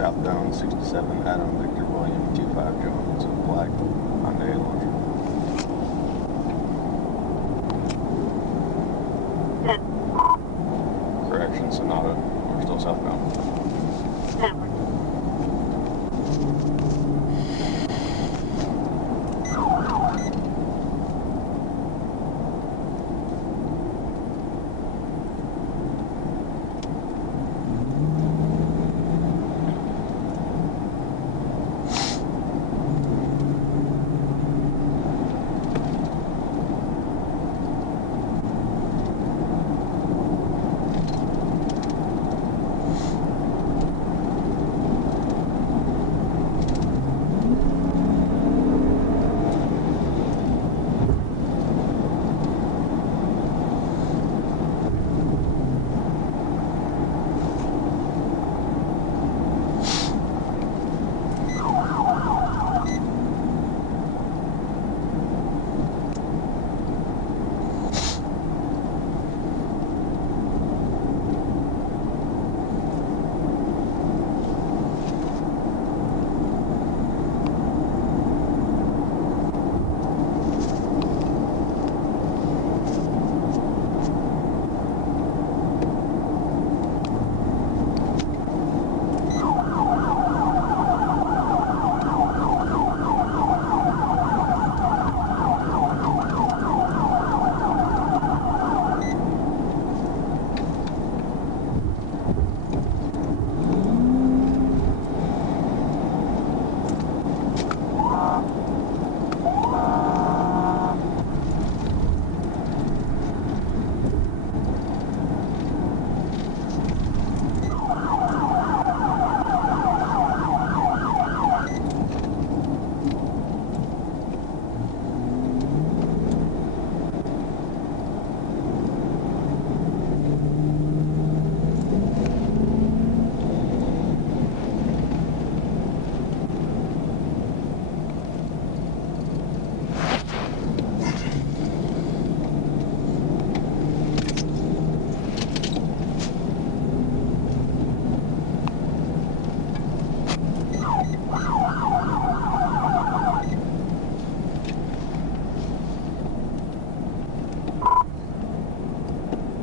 Southbound 67 Adam Victor William 25 Jones, black Hyundai Elantra. Correction, Sonata. We're still southbound.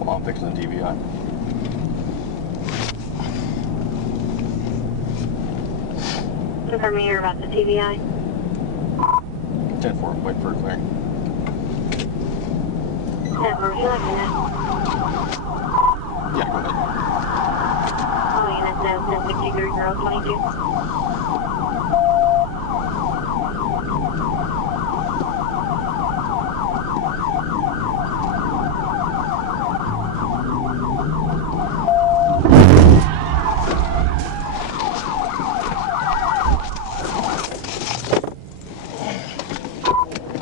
I'm fixing the TVI. Confirm me you're about the TVI. 10-4, wait for a clearing. Would you like to know? Yeah, go ahead. All units know 1063-022.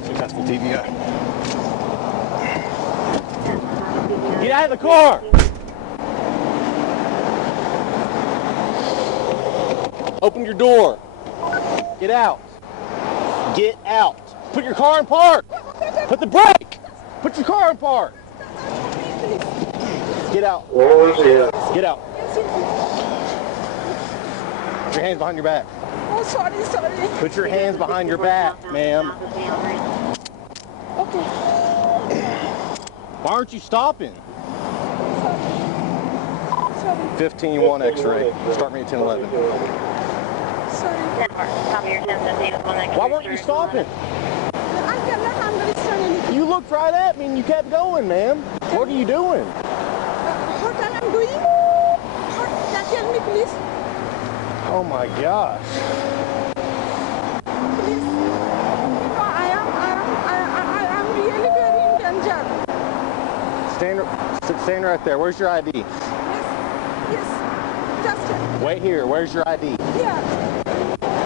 Successful TVI. Get out of the car! Open your door. Get out. Get out. Put your car in park. Put the brake. Put your car in park. Get out. Get out. Put your hands behind your back. Oh, sorry. Put your hands behind your back, ma'am. Okay. Why aren't you stopping? Sorry. 15-1 X-ray. Start me at 10-11. Sorry. Why weren't you stopping? I cannot understand anything. You looked right at me and you kept going, ma'am. What are you doing? What I am doing? Tell me, please. Oh my gosh. Please. I am really very in danger. Stand right there. Where's your ID? Yes. Just. Wait here. Where's your ID? Yeah.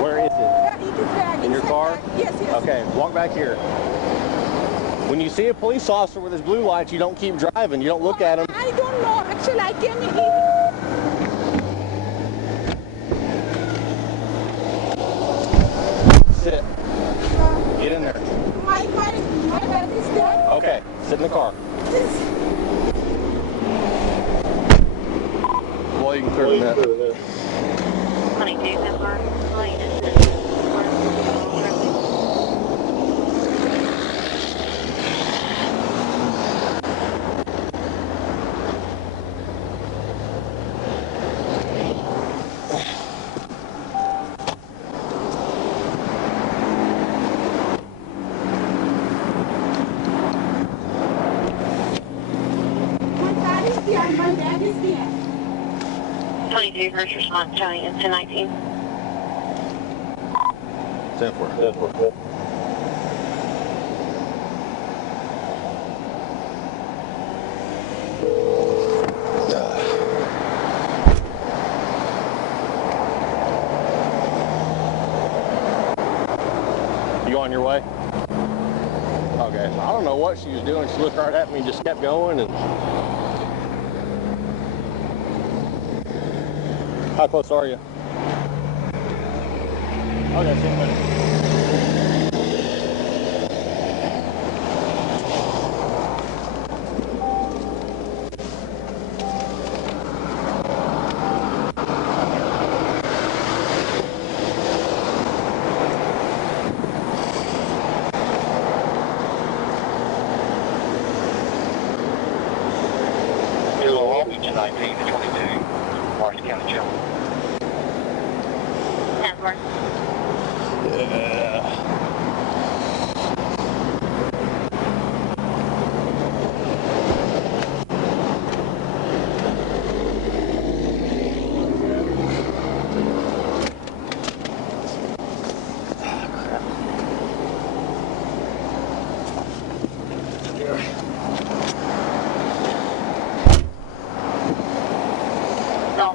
Where is it? Yeah, it is bag. In your car? Bag. Yes. Okay, walk back here. When you see a police officer with his blue lights, you don't keep driving. You don't look at him. I don't know. Actually, I came in. Sit. Get in there. My bag is there. Okay, sit in the car. Well, you can clear the net. 22, 10 car. My bag is there. 22, first response, showing is 1019. 10-4. You on your way? Okay. I don't know what she was doing. She looked right at me and just kept going. And how close are you? Okay, see you in a minute. Kilo 19 to 22, Washington County Jail. 10-4.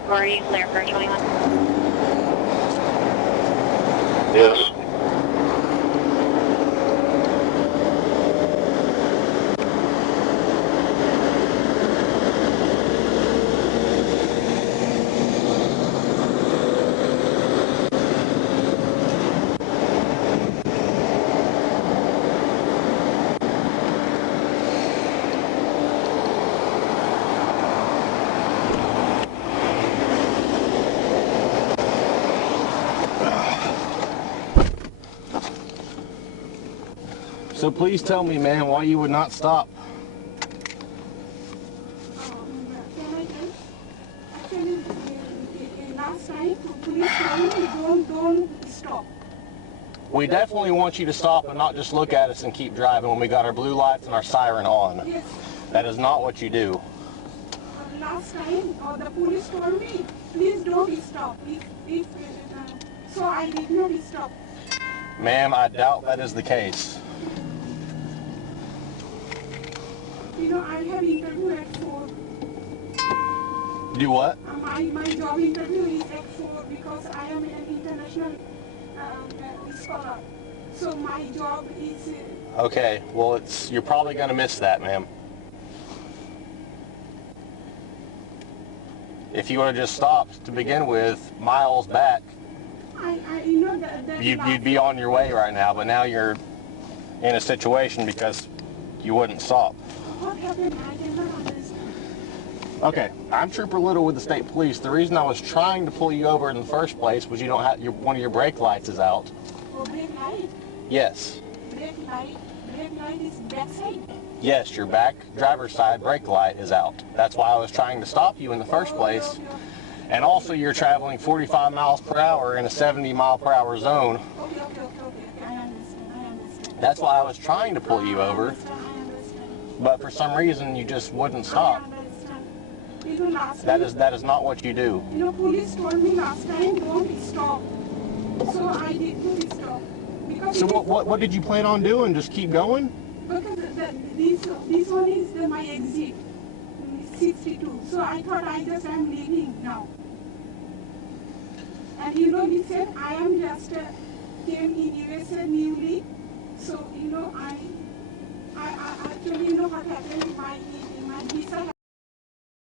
Are you clear for 21? Yes. So please tell me, man, why you would not stop. Actually, last time, police told me don't stop. We definitely want you to stop and not just look at us and keep driving when we got our blue lights and our siren on. Yes. That is not what you do. Last time, the police told me, please don't stop. So I did not stop. Ma'am, I doubt that is the case. You know, I have interview at 4. Do what? My job interview is at 4 because I am an international scholar. So my job is... Okay, well, you're probably going to miss that, ma'am. If you would have just stopped to begin with, miles back, you know that you'd be on your way right now, but now you're in a situation because you wouldn't stop. What happened? I cannot understand. Okay, I'm Trooper Little with the State Police. The reason I was trying to pull you over in the first place was you don't have one of your brake lights is out. Oh, brake light? Yes. Brake light is backside. Yes, your back driver's side brake light is out. That's why I was trying to stop you in the first place. Okay. And also you're traveling 45 miles per hour in a 70 mile per hour zone. Okay. I understand. That's why I was trying to pull you over. I understand. But for some reason you just wouldn't stop. I understand. You know, last That time, is not what you do. you know, police told me last time don't stop. So I did not stop. Because So what did you plan on doing? Just keep going? Because this one is my exit, 62. So I thought I just am leaving now. And you know, he said I am just came in USA newly. So you know, I actually, you know what happened, my visa